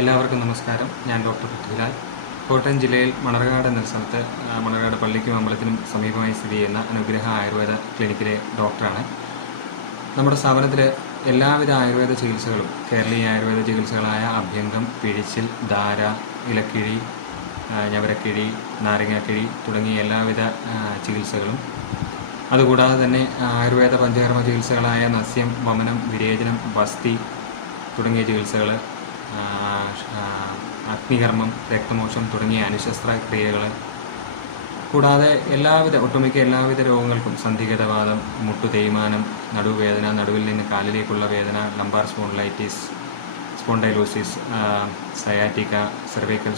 എല്ലാവർക്കും നമസ്കാരം. ഞാൻ ഡോക്ടർ പൃഥ്വിലാൽ. കോട്ടയം ജില്ലയിൽ മണർകാട് എന്ന സ്ഥലത്ത് മണർകാട് പള്ളിക്കും അമ്പലത്തിനും സമീപമായി സ്ഥിതി ചെയ്യുന്ന അനുഗ്രഹ ആയുർവേദ ക്ലിനിക്കിലെ ഡോക്ടറാണ്. നമ്മുടെ സ്ഥാപനത്തിൽ എല്ലാവിധ ആയുർവേദ ചികിത്സകളും കേരളീയ ആയുർവേദ ചികിത്സകളായ അഭ്യംഗം, പിഴിച്ചിൽ, ധാര, ഇലക്കിഴി, ഞവരക്കിഴി, നാരങ്ങാക്കിഴി തുടങ്ങിയ എല്ലാവിധ ചികിത്സകളും, അതുകൂടാതെ തന്നെ ആയുർവേദ പഞ്ചകർമ്മ ചികിത്സകളായ നസ്യം, വമനം, വിരേചനം, ബസ്തി തുടങ്ങിയ ചികിത്സകൾ, അഗ്നികർമ്മം, രക്തമോക്ഷം തുടങ്ങിയ അനുശസ്ത്ര ക്രിയകൾ, കൂടാതെ ഒട്ടുമിക്ക എല്ലാവിധ രോഗങ്ങൾക്കും സന്ധിഗതവാദം, മുട്ടു തേയ്മാനം, നടുവേദന, നടുവിൽ നിന്ന് കാലിലേക്കുള്ള വേദന, lumbar spondylosis, sciatica, cervical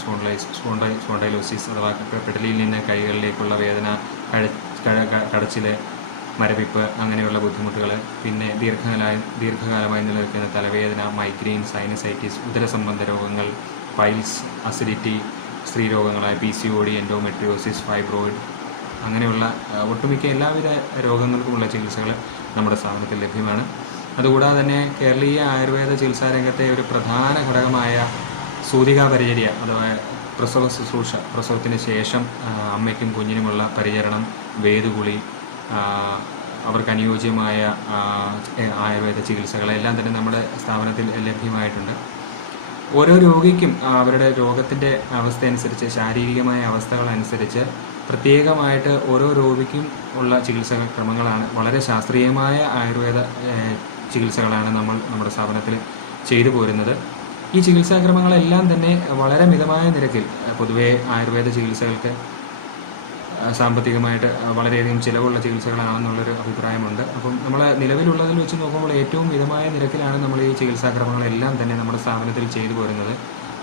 spondylosis അഥവാ പെടലിയിൽ നിന്ന് കൈകളിലേക്കുള്ള വേദന, കടച്ചിൽ, മരവിപ്പ് അങ്ങനെയുള്ള ബുദ്ധിമുട്ടുകൾ, പിന്നെ ദീർഘകാലമായി നിലനിൽക്കുന്ന തലവേദന, മൈഗ്രെയിൻ, സൈനസൈറ്റിസ്, ഉദരസംബന്ധ രോഗങ്ങൾ, പൈൽസ്, അസിഡിറ്റി, സ്ത്രീരോഗങ്ങളായ PCOD, എൻഡോമെട്രിയോസിസ്, ഫൈബ്രോയിഡ് അങ്ങനെയുള്ള ഒട്ടുമിക്ക എല്ലാവിധ രോഗങ്ങൾക്കുമുള്ള ചികിത്സകൾ നമ്മുടെ സ്ഥാപനത്തിൽ ലഭ്യമാണ്. അതുകൂടാതെ തന്നെ കേരളീയ ആയുർവേദ ചികിത്സാ രംഗത്തെ ഒരു പ്രധാന ഘടകമായ സൂതികാ പരിചര്യ അഥവാ പ്രസവ ശുശ്രൂഷ, പ്രസവത്തിന് ശേഷം അമ്മയ്ക്കും കുഞ്ഞിനുമുള്ള പരിചരണം, വേദുകുളി, അവർക്ക് അനുയോജ്യമായ ആയുർവേദ ചികിത്സകളെല്ലാം തന്നെ നമ്മുടെ സ്ഥാപനത്തിൽ ലഭ്യമായിട്ടുണ്ട്. ഓരോ രോഗിക്കും അവരുടെ രോഗത്തിൻ്റെ അവസ്ഥയനുസരിച്ച്, ശാരീരികമായ അവസ്ഥകളനുസരിച്ച് പ്രത്യേകമായിട്ട് ഓരോ രോഗിക്കും ഉള്ള ചികിത്സാ ക്രമങ്ങളാണ്, വളരെ ശാസ്ത്രീയമായ ആയുർവേദ ചികിത്സകളാണ് നമ്മുടെ സ്ഥാപനത്തിൽ ചെയ്തു പോരുന്നത്. ഈ ചികിത്സാക്രമങ്ങളെല്ലാം തന്നെ വളരെ മിതമായ നിരക്കിൽ, പൊതുവേ ആയുർവേദ ചികിത്സകൾക്ക് സാമ്പത്തികമായിട്ട് വളരെയധികം ചിലവുള്ള ചികിത്സകളാണെന്നുള്ളൊരു അഭിപ്രായമുണ്ട്. അപ്പം നമ്മൾ നിലവിലുള്ളതിൽ വെച്ച് നോക്കുമ്പോൾ ഏറ്റവും മിതമായ നിരക്കിലാണ് നമ്മൾ ഈ ചികിത്സാക്രമങ്ങളെല്ലാം തന്നെ നമ്മുടെ സ്ഥാപനത്തിൽ ചെയ്തു പോരുന്നത്.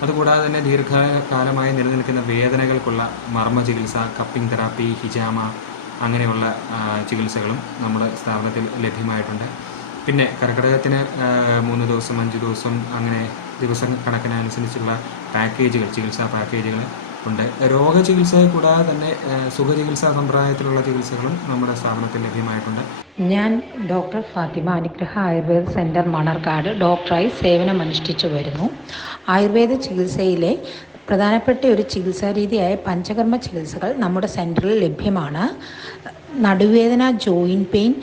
അതുകൂടാതെ തന്നെ ദീർഘകാലമായി നിലനിൽക്കുന്ന വേദനകൾക്കുള്ള മർമ്മ ചികിത്സ, കപ്പിംഗ് തെറാപ്പി, ഹിജാമ അങ്ങനെയുള്ള ചികിത്സകളും നമ്മുടെ സ്ഥാപനത്തിൽ ലഭ്യമായിട്ടുണ്ട്. പിന്നെ കർക്കിടകത്തിന് 3 ദിവസം, 5 ദിവസം അങ്ങനെ ദിവസം കണക്കിനനുസരിച്ചുള്ള പാക്കേജുകൾ, ചികിത്സാ പാക്കേജുകൾ ഉണ്ട്. രോഗചികിത്സ കൂടാതെ തന്നെ സുഖചികിത്സാ സമ്പ്രദായത്തിലുള്ള ചികിത്സകളും നമ്മുടെ സ്ഥാപനത്തിൽ ലഭ്യമായിട്ടുണ്ട്. ഞാൻ ഡോക്ടർ ഫാത്തിമ, അനുഗ്രഹ ആയുർവേദ സെൻറ്റർ മണർകാട് ഡോക്ടറായി സേവനമനുഷ്ഠിച്ചു വരുന്നു. ആയുർവേദ ചികിത്സയിലെ പ്രധാനപ്പെട്ട ഒരു ചികിത്സാ രീതിയായ പഞ്ചകർമ്മ ചികിത്സകൾ നമ്മുടെ സെൻറ്ററിൽ ലഭ്യമാണ്. നടുവേദന, ജോയിൻറ്റ് പെയിൻ,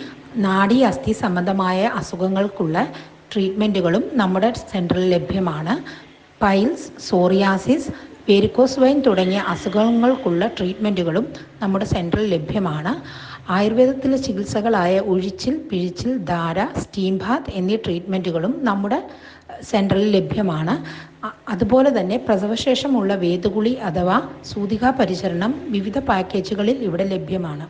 നാഡി അസ്ഥി സംബന്ധമായ അസുഖങ്ങൾക്കുള്ള ട്രീറ്റ്മെൻറ്റുകളും നമ്മുടെ സെൻറ്ററിൽ ലഭ്യമാണ്. പൈൽസ്, സോറിയാസിസ്, വെരിക്കോസ് വെയിൻ തുടങ്ങിയ അസുഖങ്ങൾക്കുള്ള ട്രീറ്റ്മെൻറ്റുകളും നമ്മുടെ സെൻറ്ററിൽ ലഭ്യമാണ്. ആയുർവേദത്തിലെ ചികിത്സകളായ ഒഴിച്ചിൽ, പിഴിച്ചിൽ, ധാര, സ്റ്റീം ബാത്ത് എന്നീ ട്രീറ്റ്മെൻറ്റുകളും നമ്മുടെ സെൻറ്ററിൽ ലഭ്യമാണ്. അതുപോലെ തന്നെ പ്രസവശേഷമുള്ള വേദുകുളി അഥവാ സൂതികാ പരിചരണം വിവിധ പാക്കേജുകളിൽ ഇവിടെ ലഭ്യമാണ്.